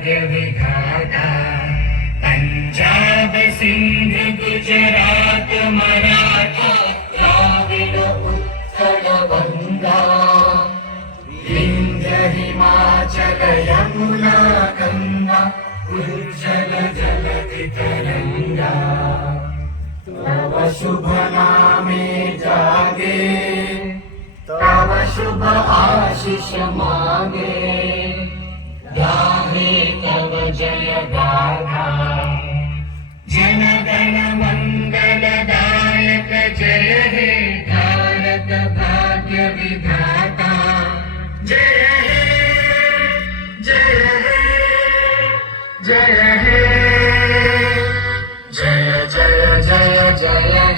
भाग्य विधाता पंजाब सिंध गुजरात मराठा द्राविड उत्कल गंगा विंध्य हिमाचल यमुना गंगा उज्जल जलधि तरंगा तव शुभ नामे जागे तव शुभ आशीष मांगे गाहे तव जय गाथा जन गण मंगल दायक जय हे भारत भाग्य विधाता जय हे जय हे जय हे जय जय जय जय